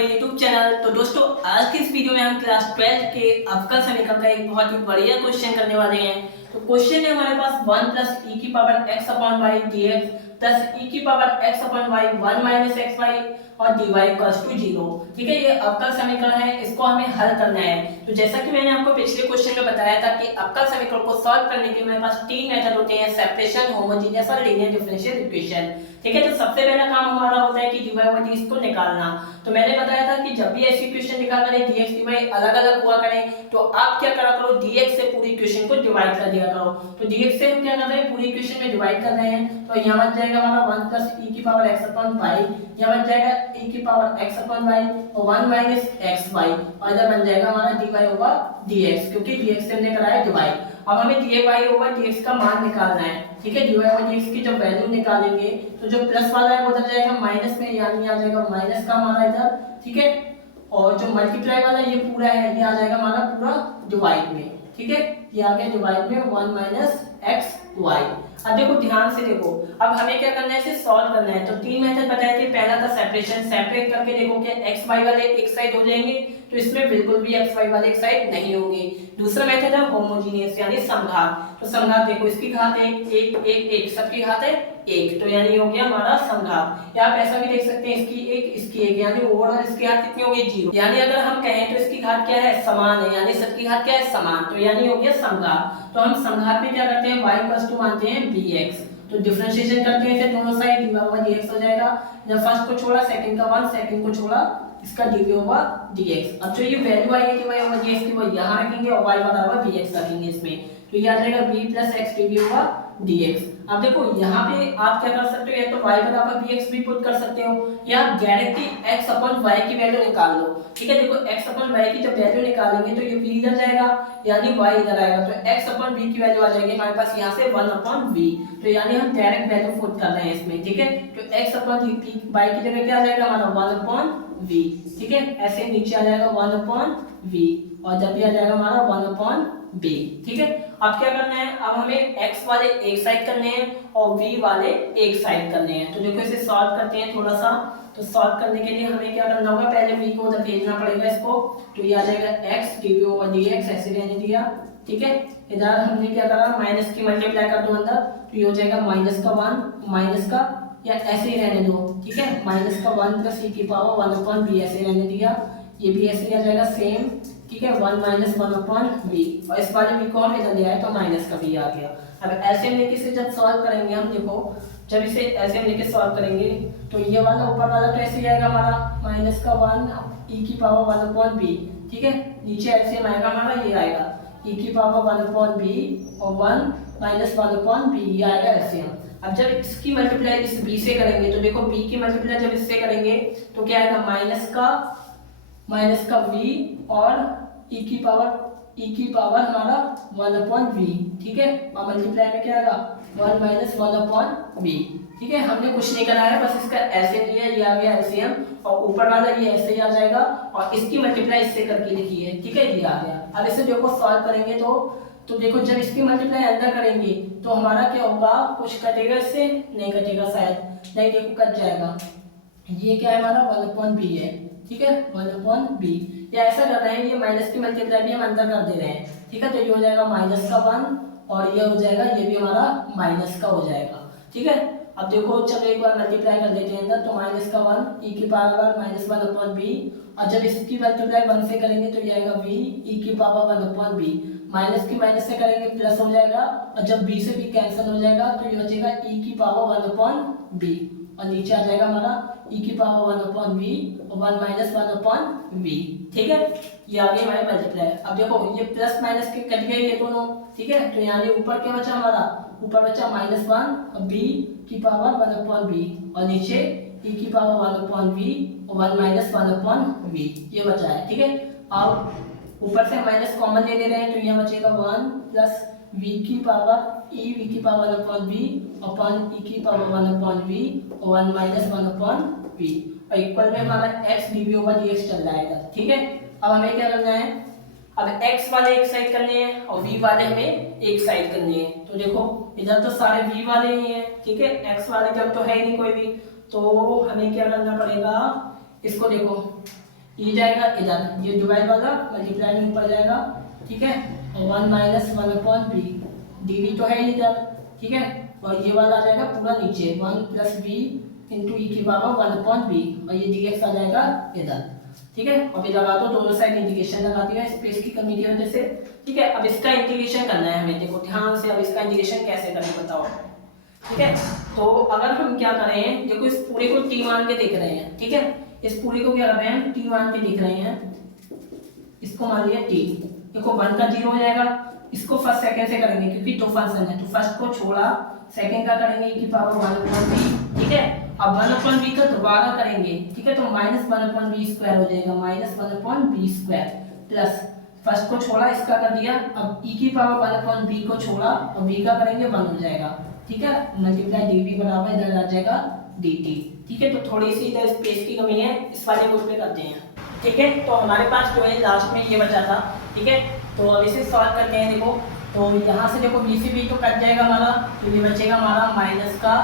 हमारे YouTube channel. तो दोस्तों आज की इस वीडियो में हम क्लास 12 के अवकल समीकरण का एक बहुत ही बढ़िया क्वेश्चन करने वाले हैं। तो क्वेश्चन है हमारे पास 1 प्लस ई की power x upon y d x plus e की power x upon y 1 minus x y और dy इक्वल्स टू 0। ठीक है, ये अवकल समीकरण है, इसको हमें हल करना है। तो जैसा कि मैंने आपको पिछले क्वेश्चन में बताया था कि अवकल समीकरण को सॉल्व करने के मेरे पास तीन मेथड होते हैं, सेपरेशन, होमोजेनियस और लीनियर डिफरेंशियल इक्वेशन। ठीक है, तो सबसे पहला काम हमारा होता है कि dy और dx को निकालना। तो मैंने बताया था कि जब भी ऐसी इक्वेशन निकाल करें dx dy अलग अलग हुआ करें तो आप क्या करा करो, dx से पूरी इक्वेशन को डिवाइड कर दिया करो। तो dx से हम क्या कर रहे हैं, पूरी इक्वेशन में डिवाइड कर रहे हैं। तो यहाँ बच जाएगा हमारा 1 प्लस e की पावर x अपॉन y, यहाँ बच जाएगा e की पावर x अपॉन y और 1 माइनस एक्स वाई, और इधर बन जाएगा हमारा dy होगा dx, क्योंकि dx से हमने कराया डिवाइड। अब हमें dy ओवर dx का मान निकालना है। ठीक है, dy ओवर dx की जब वैल्यू निकालेंगे तो जो प्लस वाला है वो उधर जाएगा माइनस में, यानी आ जाएगा माइनस का हमारा इधर। ठीक है, और जो मल्टीप्लाई वाला ये पूरा है ये आ जाएगा हमारा पूरा डिवाइड में। ठीक है, ये आ गया डिवाइड में 1 माइनस एक्स वाई। अब देखो ध्यान से देखो, अब हमें क्या करना है, इसे सॉल्व करना है। तो तीन मेथड बताए थे, पहला था सेपरेशन, सेपरेट करके देखो कि एक्स वाई वाले एक साइड हो जाएंगे तो इसमें बिल्कुल भी एक्स वाई वाले एक साइड नहीं होंगे। दूसरा मेथड है होमोजेनियस यानी समघात। तो समघात देखो, इसकी घात एक एक एक एक, सबकी घात है एक, तो यानी हो गया हमारा समघात। या आप ऐसा भी देख सकते हैं, इसकी एक इसकी एक, यानी ओवरऑल इसकी घात कितनी होगी, 0। यानी अगर हम कहें तो इसकी घात क्या है, समान है, यानी सबकी घात क्या है, समान, तो यानी हो गया समघात। तो हम समघात में क्या करते हैं, y इक्वल्स टू मानते हैं bx। तो डिफरेंशिएशन करते हैं फिर दोनों साइड, dy ओवर dx हो जाएगा। जब फर्स्ट को छोड़ा सेकंड का 1, सेकंड को छोड़ा इसका dy ओवर dx। अब जो ये वैल्यू आएगी dy ओवर dx की वो यहां रखेंगे और y बराबर bx रखेंगे इसमें, तो ये आ जाएगा b plus x dy over dx। अब देखो यहाँ पे आप क्या कर सकते हो, या तो y बराबर bx भी पुट कर सकते हो, या डायरेक्टली x अपॉन y की वैल्यू निकाल लो। ठीक है, देखो x अपॉन y की जब वैल्यू निकालेंगे तो ये v इधर जाएगा यानी y इधर आएगा, तो x अपॉन v की वैल्यू आ जाएगी हमारे पास यहाँ से 1 अपॉन v। तो यानी हम डायरेक्ट वैल्यू पुट कर रहे हैं इसमें। ठीक है, तो x अपॉन y की जगह क्या आ जाएगा हमारा 1 अपॉन v। ठीक है, ऐसे नीचे आ जाएगा 1 अपॉन v, और जब भी आ जाएगा हमारा 1 अपॉन b। ठीक है, अब क्या करना है, अब हमें x वाले एक साइड करने हैं और v वाले एक साइड करने हैं। तो देखो इसे सॉल्व करते हैं थोड़ा सा। तो सॉल्व करने के लिए हमें क्या करना होगा, पहले v को उधर भेजना पड़ेगा इसको। तो ये आ जाएगा x dv ओवर dx, ऐसे रहने दिया। ठीक है, इधर हमने क्या करा, माइनस की मल्टीप्लाई कर दो अंदर, तो ये हो जाएगा माइनस का 1 माइनस का, या ऐसे ही रहने दो। ठीक है, माइनस का 1 प्लस e की पावर 1 अपॉन b, ऐसे रहने दिया। ये भी ऐसे ही आ जाएगा सेम। ठीक है, 1 माइनस 1 अपॉन b, और इस वाले b को हम इधर ले आए तो माइनस का b आ गया। अब एलसीएम लेके इसे जब सॉल्व करेंगे हम, देखो जब इसे एलसीएम लेके सॉल्व करेंगे तो ये वाला ऊपर वाला तो ऐसे ही आएगा हमारा माइनस का 1 e की पावर 1 अपॉन b। ठीक है, नीचे एलसीएम आएगा हमारा, ये आएगा e की पावर 1 अपॉन b और 1 माइनस 1 अपॉन b, ये आएगा एलसीएम। अब जब इसकी मल्टीप्लाई इस b से करेंगे तो देखो b की मल्टीप्लाई जब इससे करेंगे तो क्या आएगा, माइनस का v और e की पावर हमारा 1 अपॉन v। ठीक है, और मल्टीप्लाई में क्या आएगा 1 माइनस 1 अपॉन v। ठीक है, हमने कुछ नहीं करा है, बस इसका एलसीएम लिया, ये आ गया एलसीएम, और ऊपर वाला ये ऐसे ही आ जाएगा, और इसकी मल्टीप्लाई इससे करके लिखी है। ठीक है, ये आ गया। अब इसे देखो सॉल्व करेंगे तो देखो जब इसकी मल्टीप्लाई अंदर करेंगे तो हमारा क्या होगा, कुछ कटेगा इससे, नहीं कटेगा शायद, नहीं देखो कट जाएगा। ये क्या है हमारा 1 अपॉन b है। ठीक है, 1 अपॉन b, या ऐसा कर रहे हैं, ये माइनस की मल्टीप्लाई भी हम अंदर कर दे रहे हैं। ठीक है, तो ये हो जाएगा माइनस का 1 और ये हो जाएगा, ये भी हमारा माइनस का हो जाएगा। ठीक है, अब देखो चलो एक बार मल्टीप्लाई कर देते हैं अंदर, तो माइनस का 1 e की पावर माइनस 1 अपॉन b, और जब इसकी मल्टीप्लाई 1 से करेंगे तो ये आएगा v e की पावर 1 अपॉन b, माइनस की माइनस से करेंगे प्लस हो जाएगा, और जब b से b कैंसिल हो जाएगा तो ये बचेगा e की पावर 1 अपॉन b, और नीचे आ जाएगा हमारा e की पावर 1 अपॉन v और 1 माइनस 1 अपॉन v। ठीक है, ये आ गई हमारी मल्टीप्लाई। अब देखो ये प्लस माइनस के कट गए ये दोनों। ठीक है, तो यानी ऊपर क्या बचा हमारा, ऊपर बचा माइनस 1 और b की पावर 1 अपॉन b, और नीचे e की पावर 1 अपॉन v और 1 माइनस 1 अपॉन v, ये बचा है। ठीक है, अब ऊपर से माइनस कॉमन ले रहे हैं तो यहाँ बचेगा 1 प्लस v की पावर v की power 1 upon v upon e की पावर 1 अपॉन v और 1 माइनस 1 अपॉन v, और इक्वल में हमारा x dv ओवर dx चल रहा है। ठीक है, अब हमें क्या करना है, अब x वाले एक साइड करने हैं और v वाले हमें एक साइड करने हैं। तो देखो इधर तो सारे v वाले ही हैं। ठीक है, x वाले जब तो है ही नहीं कोई भी, तो हमें क्या करना पड़ेगा, इसको देखो ये जाएगा इधर, ये डिवाइड वाला मल्टीप्लाई में ऊपर जाएगा, ठीक है, और 1 माइनस 1/b, dv तो है इधर, ठीक है, और ये वाला आ जाएगा पूरा नीचे 1 प्लस b इंटू ई की पावर 1/b, और ये dx आ जाएगा इधर, ठीक है। अब ये लगा दो, दोनों साइड इंटीग्रेशन लगा दिया स्पेस की कमी की वजह से, ठीक है। अब इसका इंटीग्रेशन करना है हमें, देखो ध्यान से, अब इसका इंटीग्रेशन कैसे करें बताओ, ठीक है। तो अगर हम क्या करें, देखो इस पूरे को t मान के देख रहे हैं, ठीक है, इस पूरे को क्या कर रहे हैं, t मान के देख रहे हैं, इसको मान लिया t, देखो 1 का 0 हो जाएगा, इसको फर्स्ट सेकंड से करेंगे क्योंकि दो फंक्शन है, तो फर्स्ट को छोड़ा, सेकंड का करेंगे e की पावर 1/b, ठीक है। अब 1/b का दोबारा करेंगे, ठीक है, तो माइनस 1/b स्क्वायर हो जाएगा, minus 1/b square plus first को छोड़ा, इसका कर दिया, अब e की पावर 1/b को छोड़ा और b का करेंगे 1 हो जाएगा, ठीक है, मल्टीप्लाई dv बराबर इधर आ जाएगा dt, ठीक है। तो थोड़ी सी इधर स्पेस की कमी है, इस वाले बोर्ड पे करते हैं, ठीक है। तो हमारे पास जो है लास्ट में ये बचा था, ठीक है, तो अब इसे सॉल्व करते हैं। देखो तो यहाँ से देखो b से b तो कट जाएगा हमारा, तो ये बचेगा हमारा माइनस का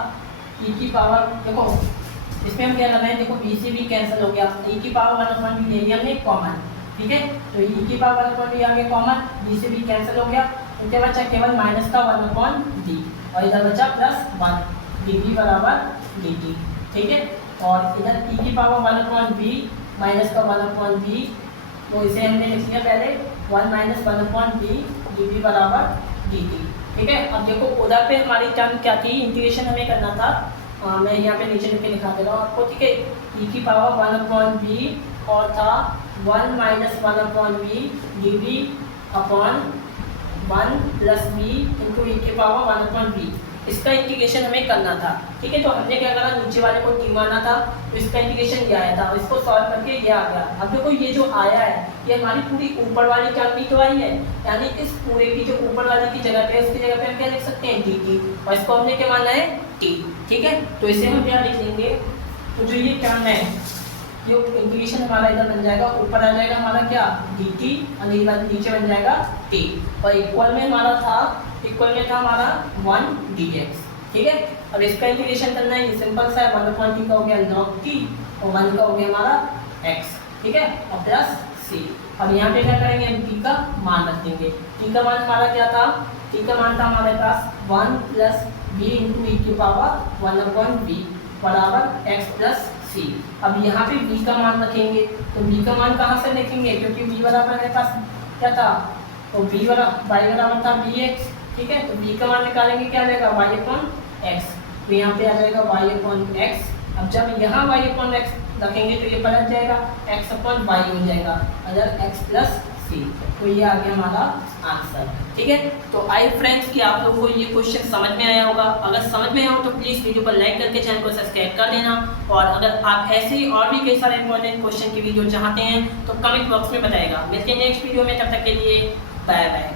e की पावर, देखो इसमें हम क्या कर रहे हैं, देखो b से b कैंसिल हो गया, e की पावर 1/b ले लिया हमने कॉमन, ठीक है, तो e की पावर 1/b आ गया कॉमन, b से b कैंसिल हो गया, तो क्या बचा केवल माइनस का 1/b, और इधर बचा प्लस 1, dv बराबर dt, ठीक है। और इधर e की पावर 1/b माइनस का 1/b, तो इसे हमने लिख लिया पहले 1 माइनस 1/b dv बराबर dt, ठीक है। अब देखो उधर पे हमारी टर्म क्या थी, इंटीग्रेशन हमें करना था, मैं यहाँ पे नीचे लिख के दिखा दे रहा हूँ आपको, ठीक है, e की पावर 1/b और था 1 minus 1/b dv upon 1 plus b into e की पावर 1/b, इसका इंटीग्रेशन हमें करना था, ठीक है। तो हमने क्या करा, नीचे वाले को t माना था, तो इसका इंटीग्रेशन ये आया था, इसको सॉल्व करके ये आ गया। अब देखो ये जो आया है ये हमारी पूरी ऊपर वाली टर्म भी तो आई है, यानी इस पूरे की जो ऊपर वाली की जगह पे, उसकी जगह पे हम क्या लिख सकते हैं dt, और इसको हमने क्या माना है t, ठीक है। तो इसे हम क्या लिख लेंगे, तो जो ये टर्म है, जो इंटीग्रेशन हमारा इधर बन जाएगा, ऊपर आ जाएगा हमारा क्या dt, और नीचे बन जाएगा t, और इक्वल में हमारा था, इक्वल में था हमारा 1 dx, ठीक है। अब इसका इंटीग्रेशन करना है, ये सिंपल सा है, 1/t का हो गया log t और 1 का हो गया हमारा x, ठीक है, और प्लस c। अब यहाँ पे क्या करेंगे, हम t का मान रख देंगे, t का मान हमारा क्या था, t का मान था हमारे पास 1 प्लस b इंटू ई की पावर 1/b बराबर x प्लस c। अब यहाँ पे b का मान रखेंगे, तो b का मान कहाँ से लिखेंगे, क्योंकि b बराबर हमारे पास क्या था, तो b बराबर y बराबर था bx, ठीक है, तो b का मान निकालेंगे, क्या आ जाएगा y/x, तो यहाँ पे आ जाएगा y/x। अब जब यहाँ y/x रखेंगे तो ये पलट जाएगा, x/y हो जाएगा, अगर x प्लस c, तो ये आ गया हमारा आंसर, ठीक है। तो आई फ्रेंड्स कि आप लोगों को ये क्वेश्चन समझ में आया होगा, अगर समझ में आया हो तो प्लीज़ वीडियो को लाइक करके चैनल को सब्सक्राइब कर देना, और अगर आप ऐसे ही और भी कई सारे इंपॉर्टेंट क्वेश्चन की वीडियो चाहते हैं तो कमेंट बॉक्स में बताएगा। मिलते हैं नेक्स्ट वीडियो में, तब तक के लिए बाय बाय।